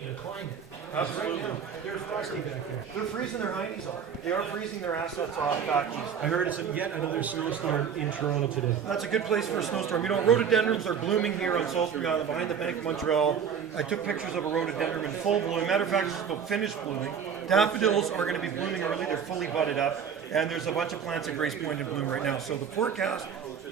The climate. Absolutely. Right now, there's frosty back there. They're freezing their heinies off. They are freezing their assets off back east. I heard it's yet another snowstorm in Toronto today. That's a good place for a snowstorm. You know, rhododendrons are blooming here on Salisbury Island behind the Bank of Montreal. I took pictures of a rhododendron in full bloom. Matter of fact, it's about finished blooming. Daffodils are going to be blooming early. They're fully budded up. And there's a bunch of plants at Grace Point in bloom right now. So the forecast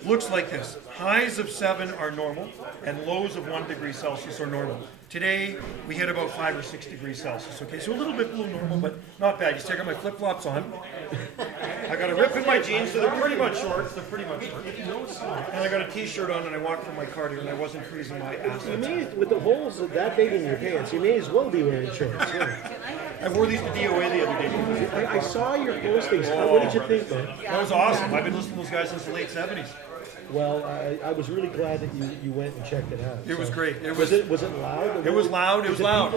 looks like this. Highs of 7 are normal and lows of 1 degree Celsius are normal. Today, we hit about 5 or 6 degrees Celsius. Okay, so a little bit below normal, but not bad. You see, I got my flip-flops on. I got a rip in my jeans, so they're pretty much shorts. They're pretty much short. And I got a t-shirt on, and I walked from my car here, and I wasn't freezing my ass. You may, with the holes that big in your pants, you may as well be wearing shorts. Yeah. I wore these to DOA the other day. I saw your postings. What did you think, man? That was awesome. I've been listening to those guys since the late 70s. Well, I was really glad that you went and checked it out. It was great. Was it loud? It was loud. It was loud.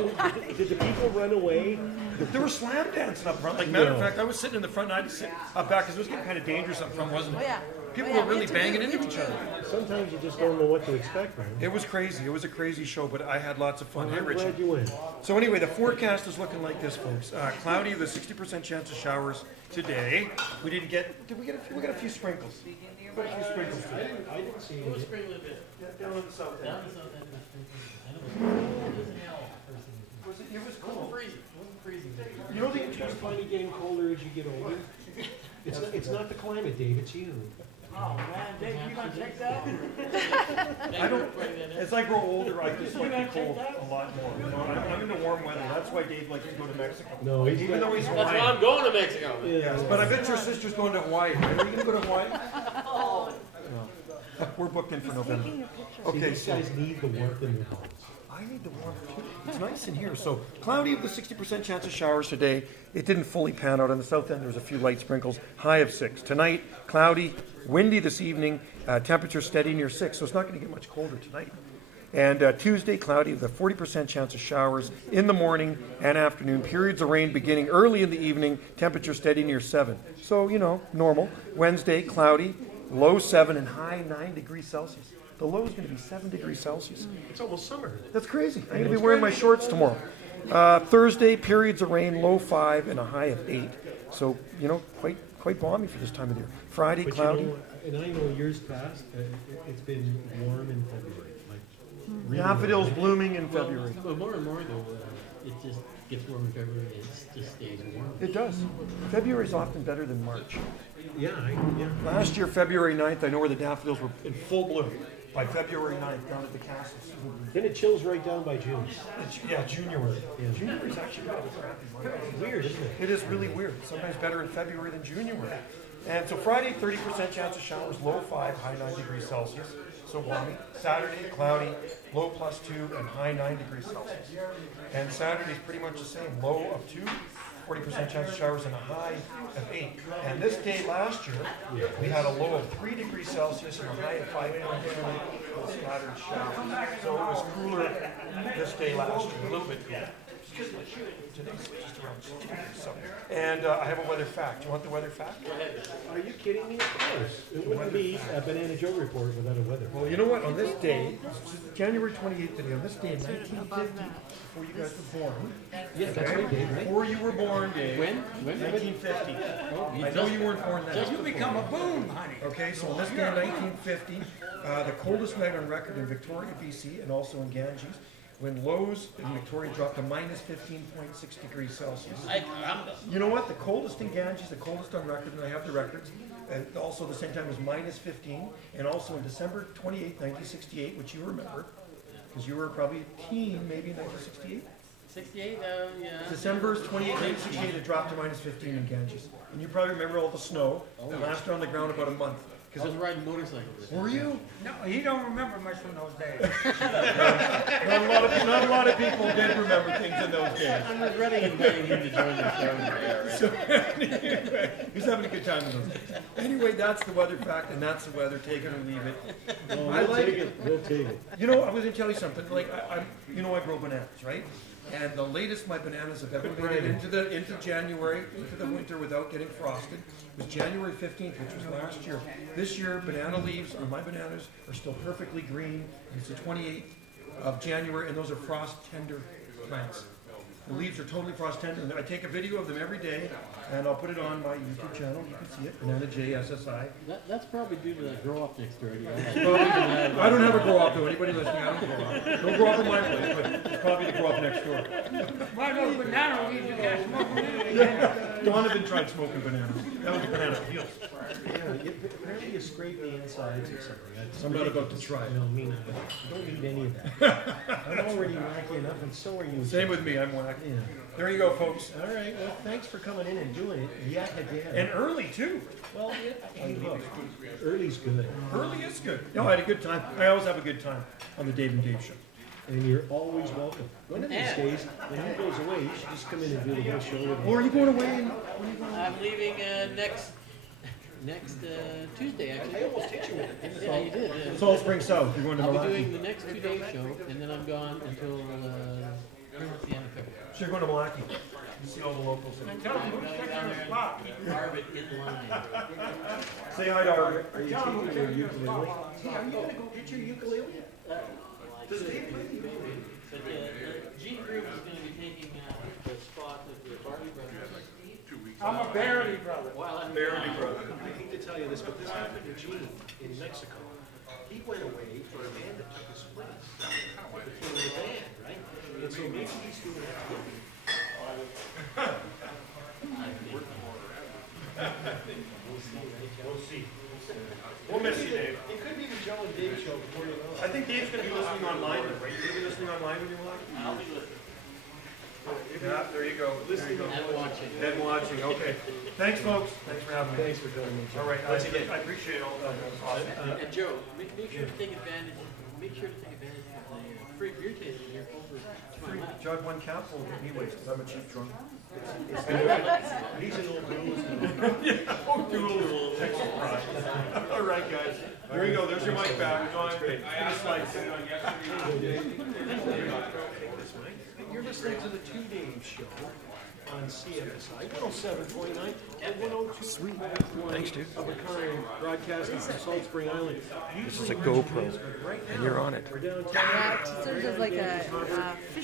Did the people run away? There were slam dancing up front. Like, matter of fact, I was sitting in the front and I had to sit up back because it was getting kind of dangerous up front, wasn't it? People were really banging into each other. Sometimes you just don't know what to expect, man. It was crazy. It was a crazy show, but I had lots of fun. Hey, I'm Richie. glad you went. So anyway, the forecast is looking like this, folks. Cloudy with a 60% chance of showers today. We didn't get. Did we get a few? We got a few sprinkles. We got a few sprinkles today. I didn't see it. Down in the south end. It was cool. You know the It's finally getting colder as you get older. It's not the climate, Dave. It's you. Oh man, Dave, you gonna check that? I don't. As I grow older, I just like the cold a lot more. You know, I'm into warm weather. That's why Dave likes to go to Mexico. No, he's Even though he's That's why Hawaiian. I'm going to Mexico. Yes, but I bet your sister's going to Hawaii. Are you going to go to Hawaii? We're booked in for November. Okay, These so guys need the warmth in their homes. I need the warmth too. It's nice in here. So cloudy with a 60% chance of showers today. It didn't fully pan out. On the south end, there was a few light sprinkles. High of 6. Tonight, cloudy, windy this evening. Temperature steady near 6. So it's not going to get much colder tonight. And Tuesday, cloudy with a 40% chance of showers in the morning and afternoon. Periods of rain beginning early in the evening. Temperature steady near 7. So, you know, normal. Wednesday, cloudy, low 7 and high 9 degrees Celsius. The low is going to be 7 degrees Celsius. It's almost summer. That's crazy. I'm going to be wearing my shorts tomorrow. Thursday, periods of rain, low 5 and a high of 8. So, you know, quite balmy for this time of year. Friday, But cloudy. you know, and I know years past, it's been warm in February. Like, really Daffodils warm. blooming in February. But more and more though, it just gets warm in February. It just stays warm. It does. February is often better than March. Yeah. Last year, February 9th, I know where the daffodils were in full bloom. By February 9th, down at the castles. Then it chills right down by June. Yeah, January. January is actually kind of a crappy month. Weird, isn't it? It is really weird. Sometimes better in February than January. And so Friday, 30% chance of showers, low 5, high 9 degrees Celsius. So balmy. Saturday, cloudy, low +2 and high 9 degrees Celsius. And Saturday's pretty much the same, low of 2, 40% chance of showers and a high of 8. And this day last year, we had a low of 3 degrees Celsius and a high of 5.2 scattered showers. So it was cooler this day last year, a little bit cooler. Today's just around 6 degrees. So, and I have a weather fact. You want the weather fact? Are you kidding me? Of course. It wouldn't be a Banana Joe report without a weather. Well, you know what? On this day, January 28th today, on this day in 1950, before you guys were born. Yeah, that's right, Dave, right? Before you were born, Dave. When? 1950. I know you weren't born then. You become a boom, honey. Okay, so on this day in 1950, the coldest night on record in Victoria, BC, and also in Ganges, when lows in Victoria dropped to minus 15.6 degrees Celsius. You know what? The coldest in Ganges, the coldest on record, and I have the records, and also the same time was minus 15, and also in December 28, 1968, which you remember, because you were probably a teen, maybe in 1968. 68, yeah. December 28, 1968, it dropped to minus 15 in Ganges. And you probably remember all the snow that lasted on the ground about a month. I was riding motorcycles. Were you? No, he don't remember much from those days. Not a lot of people did remember things in those days. I was ready and waiting him to join the show. So anyway, he's having a good time in those days. Anyway, that's the weather fact, and that's the weather. Take it or leave it. Oh, I like take it. it. We'll take it. You know, I was going to tell you something. Like, I grow bananas, right? And the latest my bananas have ever made it into January, into the winter without getting frosted was January 15th, which was last year. This year, banana leaves on my bananas are still perfectly green. It's the 28th of January, and those are frost tender plants. The leaves are totally frost tender. I take a video of them every day, and I'll put it on my YouTube channel. You can see it, Banana CFSI. That's probably due to the grow up next door. I don't have a grow up though. Anybody listening, I don't grow up. Don't grow up in my place, but it's probably the grow up next door. Why those banana leaves you got smoking in? Donovan tried smoking bananas. That was banana peels. Apparently you scrape the insides or something. That's I'm not about to try it. No, me neither. You don't need any of that. I'm already wacky enough, and so are you. Same with me. I'm whack. Yeah. There you go, folks. All right. Well, thanks for coming in and doing it yet again. And early too. Well, hey, look, early's good, Early is good. No, I had a good time. I always have a good time on the Dave and Dave show. and you're always welcome. One of these days, when he goes away, you should just come in and do the whole show with him. Or are you going away? I'm leaving next Tuesday, actually. I almost hit you with it. Yeah, you did. Yeah. Salt Spring South. You're going to I'll be Milwaukee. doing the next 2 day show, and then I'm gone until pretty much the end of February. So you're going to Milwaukee. You see all the locals. Tell them who's taking your spot. Arvid in line. Say hi to Art. Are you taking your ukulele? Yeah, are you gonna go get your ukulele? Does Dave play the ukulele? But Gene Groove is going to be taking the spot of the Barley Brothers. I'm a Barely brother. While I'm Barely, gone. brother. I hate to tell you this, but this happened to Gene in Mexico. He went away for a band that took his place. Became the band, right? And so maybe he's doing that again. We'll see. We'll miss you, Dave. It could be the Joe and Dave show before you know it. I think Dave's going to be listening online, right? You're going to be listening online when you're watching? I'll be listening Yeah, there you go. There you go. and watching. And watching, okay. Thanks, folks. Thanks for having me. Thanks for coming in. All right, I appreciate all that. Awesome. And Joe, make sure to take advantage. Make sure to take advantage of the free beer tasting here over to my left. Jug one capsule with me waste, 'cause I'm a cheap drunk. He's an old duelist. All right, guys. There you go. There's your mic back. John, give me a slice. You're listening to the 2 Dave show on CFSI 107.9 and 102.1. Thanks, dude. Of a kind, broadcasting from Salt Spring Island. This is a GoPro, and you're on it. We're downtown. Yeah, it serves as like a fish